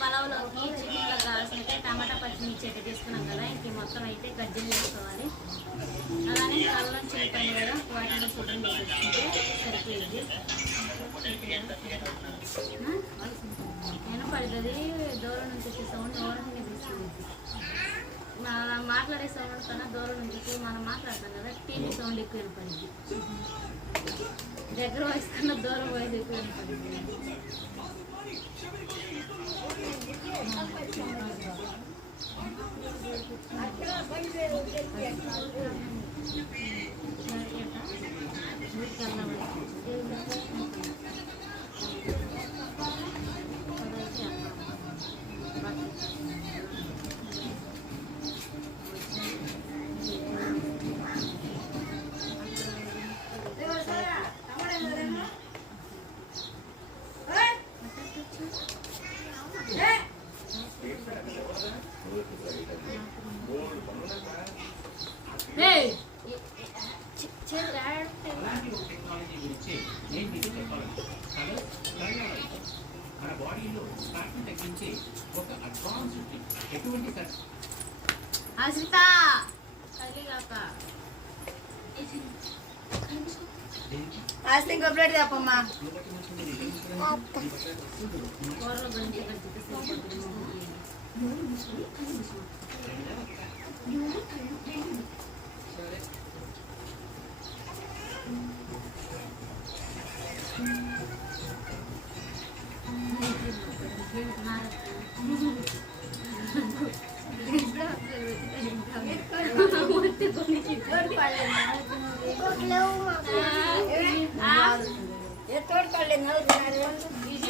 పలావ్లోకి చికెన్లో కావాల్సినట్టే టమాటా పచ్చిమిర్చి అయితే తీసుకున్నాం కదా ఇంక మొత్తం అయితే గజ్జలు వేసుకోవాలి. అలానే కళ్ళం చికెన్ కదా వాటిలో శుభ్రం చేసేసుకుంటే సరిపోయింది. వినపడుతుంది దూరం నుంచి వచ్చే సౌండ్ దూరం నుంచి తీసుకుంది మనం మాట్లాడే సౌండ్ కన్నా దూరం నుంచి మనం మాట్లాడతాం కదా టీవీ సౌండ్ ఎక్కువ వినపడింది దగ్గర వయసు కన్నా దూరం వయసు ఎక్కువ వినపడింది Hey! ఆస్తి ఇంకో ప్లేట్ చెప్పమ్మా కూరలో గురించి కలిసి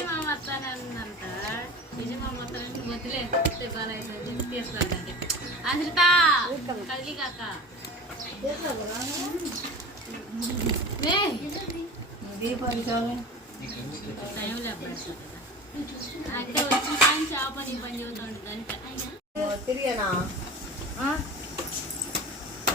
సరిపోతుంది వస్తానంటే వదిలే వస్తే దీపావళి టైం అంటే వచ్చిన టైం పని దానికి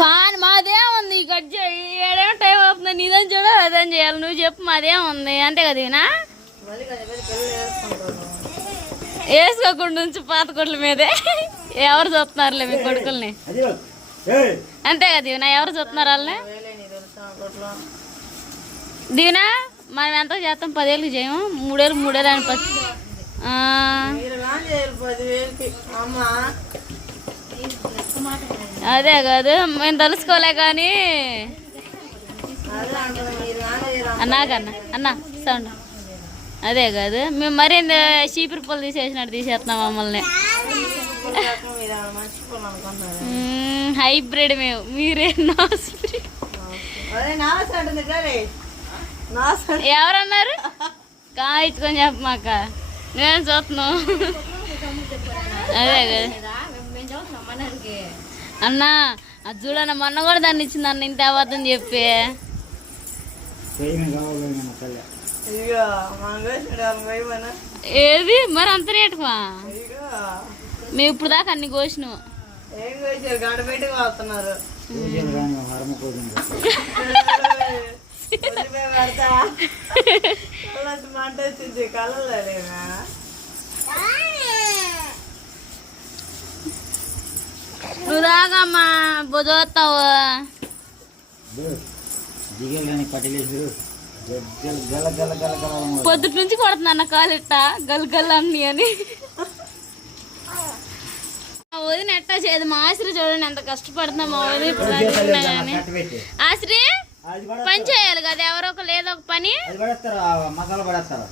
కానీ మాదేముంది కట్ టైం అవుతుంది. నీదని చూడ అదేం చేయాలి. నువ్వు చెప్పు మాదేముంది అంతే కదా ఈయన? మళ్ళీ కదా పెళ్ళి వేసుకుంటాను వేసుకోకుండా ఉంచి పాత కొట్ల మీదే. ఎవరు చూస్తున్నారులే మీ కొడుకుల్ని? అంతే కదా దీవెన ఎవరు చూస్తున్నారు వాళ్ళని? దీవెన మనం ఎంత చేస్తాం? పదేళ్ళకి చేయము. మూడేళ్ళు మూడేళ్ళు అని పది అదే కాదు మేము తెలుసుకోలే కానీ. అన్నా కన్నా అన్నాకన్నా అన్న సౌండ్. అదే కాదు మేము మరి చీపురు పూలు తీసేసినట్టు తీసేస్తున్నాం మమ్మల్ని. హైబ్రిడ్ మేము. మీరే నాస్ప్రి అదే నాస్ ఎవరన్నారు చెప్పమాక. నేను చూస్తున్నాం? అదే కదా. అన్నా అది చూడన్న మొన్న కూడా దాన్ని ఇచ్చింది అన్న ఇంత అబద్ధం చెప్పి. ఏది? మరి అంత రేటువా? ఇదిగో. మేము ఇప్పుడు దాకా అన్ని కోసినావు ఏం వేసారు గంట నువ్వు దాకమ్మా బుధోత్తావు. పొద్దుటి నుంచి కొడుతున్నా అన్న కాలిట్ట గల్ గల్ అన్ని అని. మా వదిన ఎట్టా చేయదు మా ఆశ్రీ చూడండి ఎంత కష్టపడుతున్నా మా వదిన ఇప్పుడు కానీ. ఆశ్రీ పని చేయాలి కదా ఎవరో ఒక లేదో ఒక పని. మసాలా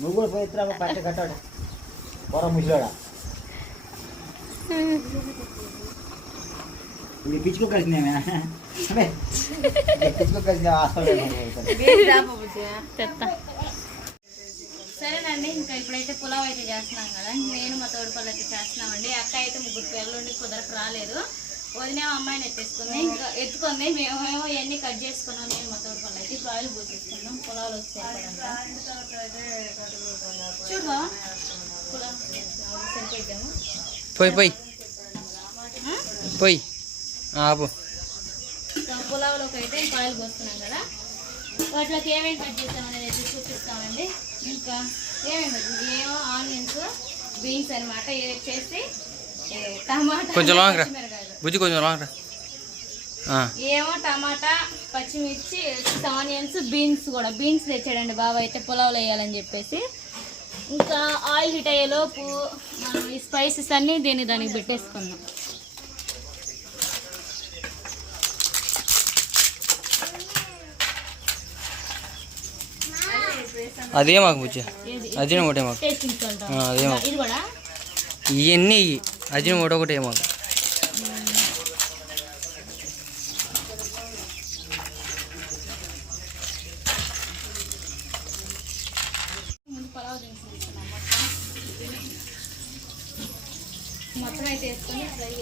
నువ్వు కూడా పోయిత్రా పట్టి కట్టాడు పొర ముసలాడా ఇది పిచ్చుకో కలిసిందేమే పిచ్చుకో కలిసింది హాస్పిటల్ సరేనండి ఇంకా ఇప్పుడైతే పులావ్ అయితే చేస్తున్నాం కదా. నేను మా తోడుపల్లి అయితే చేస్తున్నామండి. అక్క అయితే ముగ్గురు పిల్లలు ఉండి కుదరకు రాలేదు. వదిన అమ్మాయిని ఎత్తేసుకుంది. ఇంకా ఎత్తుకుంది. మేమేమో ఇవన్నీ కట్ చేసుకున్నాం. నేను మా తోడుపల్లి అయితే ఇప్పుడు ఆయిల్ పోసేసుకున్నాం పులావ్లు వచ్చాయి చూడు బావ. పులావ్ సరిపోయిద్దాము పోయి పోయి. పోయి. ఆపు పులావ్లోకి అయితే ఇంకా ఆయిల్ పోస్తున్నాం కదా. వాటిలోకి ఏమేమి కట్ చేస్తామనేది అయితే చూపిస్తామండి. ఇంకా ఏమేమి? ఏమో ఆనియన్స్ బీన్స్ అనమాట చేసి టమాటా కొంచెం. బుజ్జి కొంచెం లాంగ్ రా ఏమో టమాటా పచ్చిమిర్చి ఆనియన్స్ బీన్స్ కూడా. బీన్స్ తెచ్చాడండి బాబా అయితే పులావ్లో వేయాలని చెప్పేసి. ఇంకా ఆయిల్ హీట్ అయ్యేలోపు మనం ఈ స్పైసెస్ అన్నీ దీన్ని దానికి పెట్టేసుకుందాం. అదే మాకు బుజ్జి. అజిన ఒకటే మాకు. అదే మాకు. ఇవన్నీ అజిన ఒకటి ఒకటే మాకు ముందు పలావ్ దినుసులు తీసుకున్నాం మొత్తం అయితే వేసుకొని ఫ్రై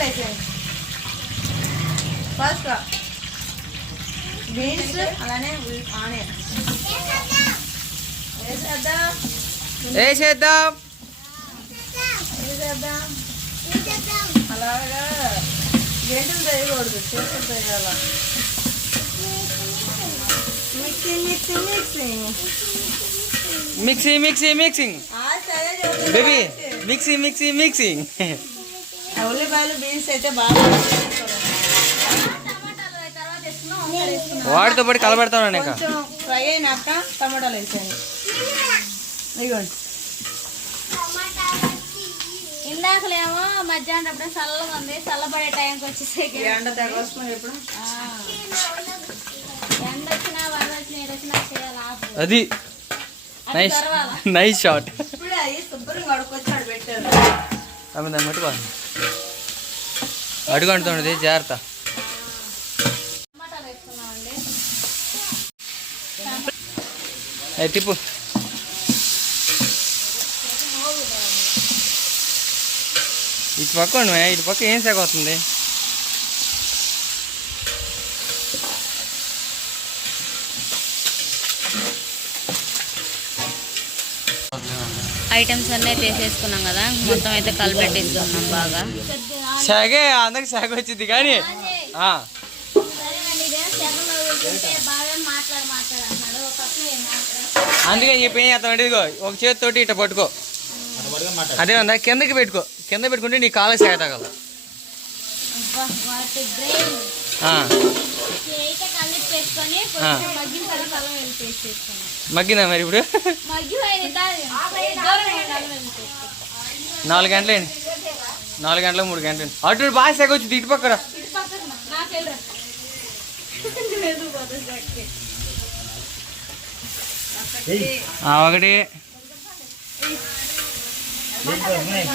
వేసేయండి. ఫస్ట్ బీన్స్ అలానే ఆనియన్. వేసేద్దాం. ఏ చేద్దాం వేసేద్దాం. అలాగా. గంటలు వేయకూడదు చేతులు వేయాల mixie mixie mixie mixie mixie mixing. Baby mixie mixie mixing. ఆ ఉల్లిపాయలు బీన్స్ అయితే బాగా వాటితో పాటు కలబెడతాను ఫ్రై అయినాక టమాటాలు వేసేయండి. ఇదిగోండి. ఇందాకలేమో మధ్యాహ్నం అప్పుడే చల్లగా ఉంది చల్లబడే టైంకి వచ్చేసరికి. ఎండ తెగ వస్తుంది ఇప్పుడు ఆ. ఎండ వచ్చినా వరద వచ్చినా ఏది వచ్చినా చేయాలి ఆపు. అది నైస్. Nice shot. ఆమె దాన్ని బట్టి బాగా అడుగు అంటున్నది జాగ్రత్త తిప్పు ఇటు పక్క ఇటు పక్క ఏం శాఖ ఐటమ్స్ అన్నీ అయితే వేసేసుకున్నాం కదా. మొత్తం అయితే కలిపెట్టేసుకున్నాం బాగా. శాఖే అందరికి శాఖ వచ్చింది కానీ అందుకని చెప్పి ఏం చేస్తాం అంటే ఇదిగో ఒక చేతితోటి ఇట్లా పట్టుకో. అదే ఉందా? కిందకి పెట్టుకో. కింద పెట్టుకుంటే నీ కాళ్ళకి శాఖ మగ్గిందా మరి ఇప్పుడు? నాలుగు గంటలేండి నాలుగు గంటలకు మూడు గంటలు. అటు బాగా వచ్చింది ఇటు పక్కన ఒకటి.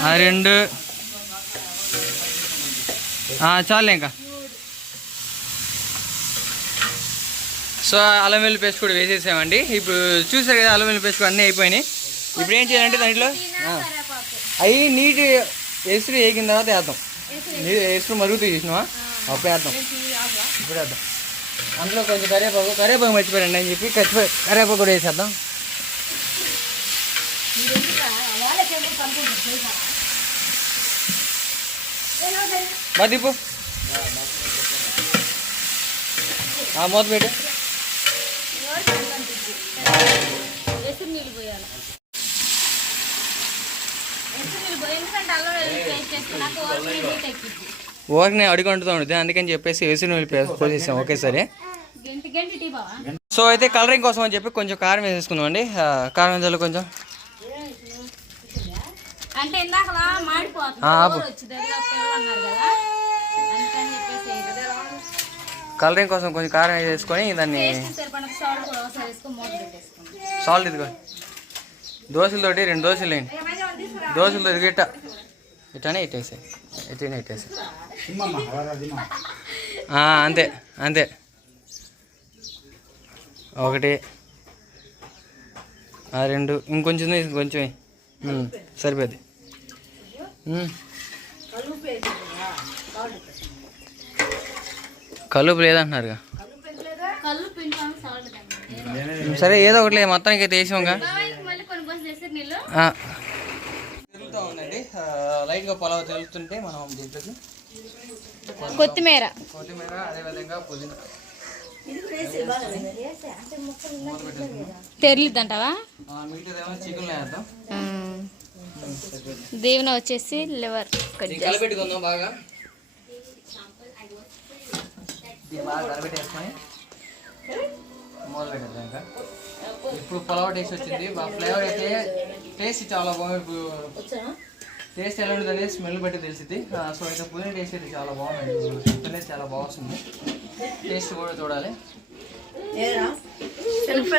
ఆ, రెండు. ఆ, చాలే ఇంకా. సో అల్లం వెల్లుల్లి పేస్ట్ కూడా వేసేసామండి. ఇప్పుడు చూసారు కదా అల్లం వెల్లుల్లి పేస్ట్ కూడా అన్నీ అయిపోయినాయి. ఇప్పుడు ఏం చేయాలంటే దాంట్లో. అవి నీటి ఎసురు వేగిన తర్వాత వేద్దాం. నీరు ఎసురు మరుగుతూ చూసినావా? అప్పుడు వేద్దాం. ఇప్పుడు వేద్దాం. అందులో కొంచెం కరివేపాకు కరివేపాకు మర్చిపోయారండి అని చెప్పి కరివే కరివేపాకు కూడా వేసేద్దాం. బా దీపు ఆ, మూత పెట్టు. ఎసురు నీళ్ళు పోయాలి. ఎసురు నీళ్ళు పోయి ఎందుకంటే అల్లం వెల్లుల్లి పేస్ట్ చేసుకున్నాక ఓకే ఎక్కింది నేను అడుగు ఉంటుంది అందుకని చెప్పేసి వేసి వెళ్ళి పోసేసాం. ఒకేసారి బావా? సో అయితే కలరింగ్ కోసం అని చెప్పి కొంచెం కారం వేసేసుకుందాం అండి. కారం వేసాలి కొంచెం. అంటే ఇందాకలా మాడిపోతుంది. కలరింగ్ కోసం కొంచెం కారం వేసుకొని దాన్ని సాల్ట్ ఇదిగో. దోశలతోటి రెండు దోశలు వేయండి. దోశలతో ఇట్ట. ఇట్టనే ఇట్టేసాయి. ఇట్టనే ఇట్టేసాయి. అంతే అంతే. ఒకటి. ఆ రెండు. ఇంకొంచెం ఇంకొంచెం సరిపోద్ది కలుపు లేదంటున్నారుగా. ఉమ్, సరే ఏదో ఒకటి లేదు మొత్తానికి అయితే వేసాంగా ఉందండి లైట్గా పొలవ తెలుస్తుంటే మనం దీంట్లోకి కొత్తిమీర. కొత్తిమీర అదేవిధంగా పుదీనా. తెరిలిద్దంటావా? చికెన్ దీవెన వచ్చేసి లివర్ కట్ దీన్ని కలపెట్టుకుందాం బాగా. దీన్ని బాగా కలపెట్టేసుకొని మొదలు పెట్టేద్దాం ఇంకా ఇప్పుడు పులావ్ టేస్ట్ వచ్చింది. ఆ ఫ్లేవర్ అయితే టేస్ట్ చాలా బాగుంది. ఇప్పుడు టేస్ట్ ఎలా ఉంటుంది స్మెల్ బట్టి తెలిసింది సో అయితే పుదీనా టేస్ట్ అయితే చాలా బాగుంది టేస్ట్ చాలా బాగుంది టేస్ట్ కూడా చూడాలి. ఏం తెలుసు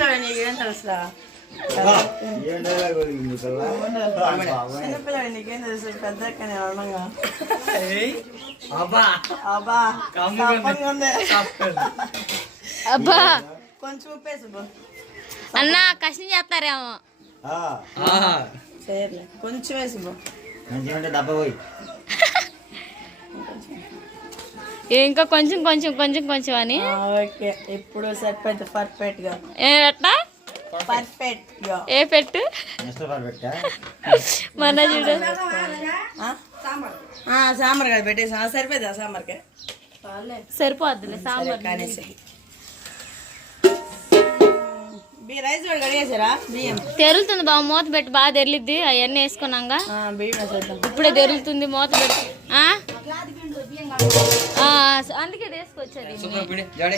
అబ్బా. కొంచెం ఉప్పేసి. అన్న కష్టం చేస్తారేమో. కొంచెం వేసి ఇంకా కొంచెం కొంచెం కొంచెం కొంచెం అని. ఓకే. ఇప్పుడు సరిపోయింది పర్ఫెక్ట్గా. గా ఏ పెట్టు? మన చూడు. ఆ? ఆ, సాంబార్ కదా పెట్టేసి. ఆ, సరిపోయింది ఆ సాంబార్కి సరిపోద్దులే సాంబార్ కానేసి బియ్యం. తెరులుతుంది బావ మూత పెట్టి బాగా తెరిలిద్ది. అవన్నీ వేసేద్దాం. ఇప్పుడే తెరులుతుంది మూత పెట్టి. అందుకే తీసుకొచ్చేది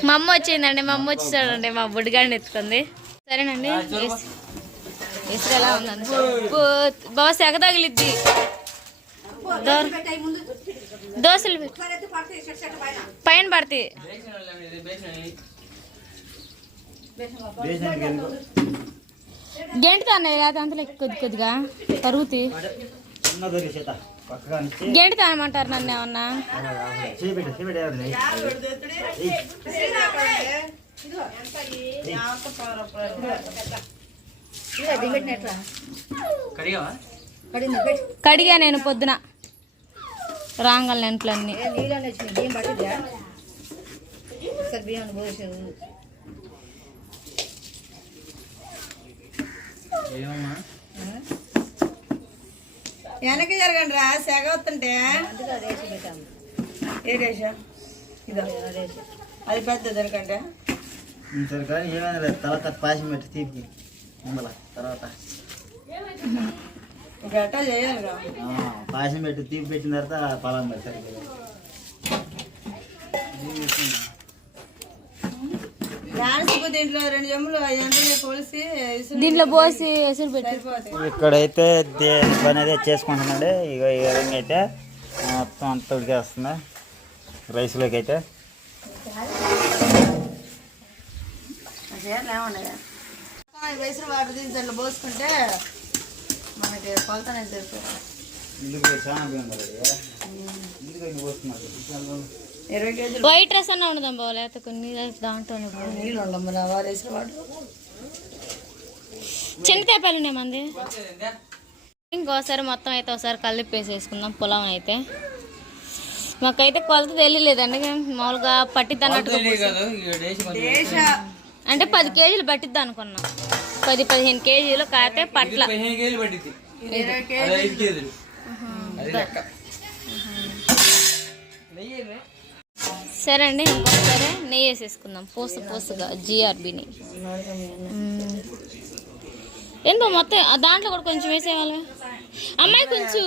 మా అమ్మ వచ్చిందండి మా అమ్మ వచ్చి చూడండి మా బుడ్డిగాడిని ఎత్తుకుంది. సరేనండి. ఇసురు ఎలా ఉందండి బాగా సెగ తగిలిద్ది. దోశలు. పైన పడతాయి బేసిన్కి వెళ్ళిపో గెంటి తానే కాదు అంతలో కొద్ది కొద్దిగా. నుంచి గెంటి తానమంటారు నన్ను ఏమన్నా? కడిగా నేను పొద్దున. రాంగల్ నెంట్లన్నీ. ఏమమ్మా? వెనక్కి జరగండి రా సెగ వస్తుంటే. ఏ డేషా ఇదో. అది పెద్దది ఎందుకంటే? సరే కానీ ఏమైనా లేదు తర్వాత పాసం పెట్టి తీపి మళ్ళా తర్వాత ఇక అట్టా పెట్టి తీపి పెట్టిన తర్వాత పొలం పెడతారు దీంట్లో పోసి ఎసురు పెట్టి. ఇక్కడైతే దేని పని అదే చేసుకుంటున్నాడు. ఇక ఈ విధంగా అయితే మొత్తం అంత ఉడికేస్తుంది. రైస్లోకి అయితే. చేయాలి ఏమన్నాయా వేసిన వాటర్ తీసి దాంట్లో పోసుకుంటే మనకి కొలత అనేది సరిపోతుంది. ఇందుకు చాలా బియ్యం కదా. ఇందుకు ఇన్ని పోస్తున్నారు ఇరవై కేజీలు. వైట్ రైస్ అన్న ఉండదాం బావ లేకపోతే కొన్ని దాంట్లోనే పో. నీళ్ళు వారు వేసిన వాటర్ చిన్న తేపాలు ఉన్నాయి మంది? ఇంకోసారి మొత్తం అయితే ఒకసారి కలిపి వేసేసుకుందాం పొలం అయితే. మాకైతే కొలత తెలియలేదండి మామూలుగా పట్టిద్ది అంటే పది కేజీలు పట్టిద్ది అనుకున్నాం. పది పదిహేను కేజీలు కాకపోతే పట్ల? సరే అండి ఇంకోసారి నెయ్యి వేసేసుకుందాం. పూస పూసగా జిఆర్బిని ఏందో మొత్తం దాంట్లో కూడా కొంచెం వేసేవాళ్ళ అమ్మాయి కొంచెం.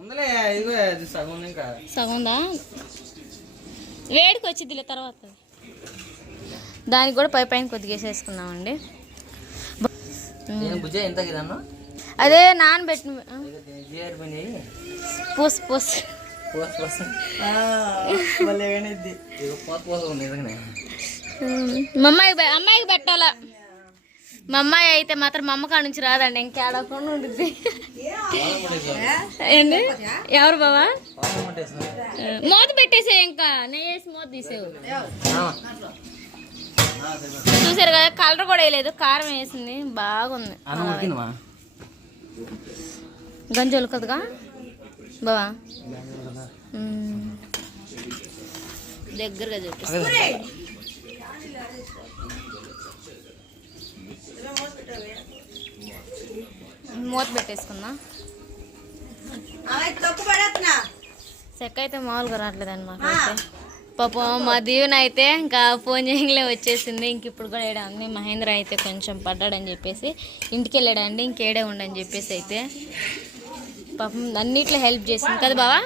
ఉందిలే ఇదిగో అది సగం ఉంది ఇంకా సగందా వేడికి వచ్చిద్దిలే తర్వాత. దానికి కూడా పై పైన కొద్దిగా వేసేసుకుందామండి అదే నానబెట్టిన పూస పూస. పోస్ పోస్. భలే వినిద్ది ఇదిగో పోత పోత ఉంది నిజంగానే మా అమ్మాయికి పెట్టాలా? మా అమ్మాయి అయితే మాత్రం మా అమ్మ కాడ నుంచి రాదండి ఇంకేడకుండా ఉంటుంది ఏంటి ఎవరు బావా? మూత పెట్టేసే ఇంకా. నెయ్యి వేసి మూత తీసేవు చూసారు కదా కలర్ కూడా వేయలేదు కారం వేసింది బాగుంది. గంజలు కదగా బావా. దగ్గరగా చూపిస్తా మూత పడేస్తున్నా. చెక్క అయితే మామూలుగా రావట్లేదు అనమాట పాపం మా దీవెన అయితే ఇంకా ఫోన్ చేయలే వచ్చేసింది. ఇంక ఇప్పుడు కూడా ఏడా ఉంది. మహేంద్ర అయితే కొంచెం పడ్డాడని చెప్పేసి ఇంటికి వెళ్ళాడండి. ఇంకేడే ఉండని చెప్పేసి అయితే పాపం అన్నిట్లో హెల్ప్ చేసింది. కదా బావా?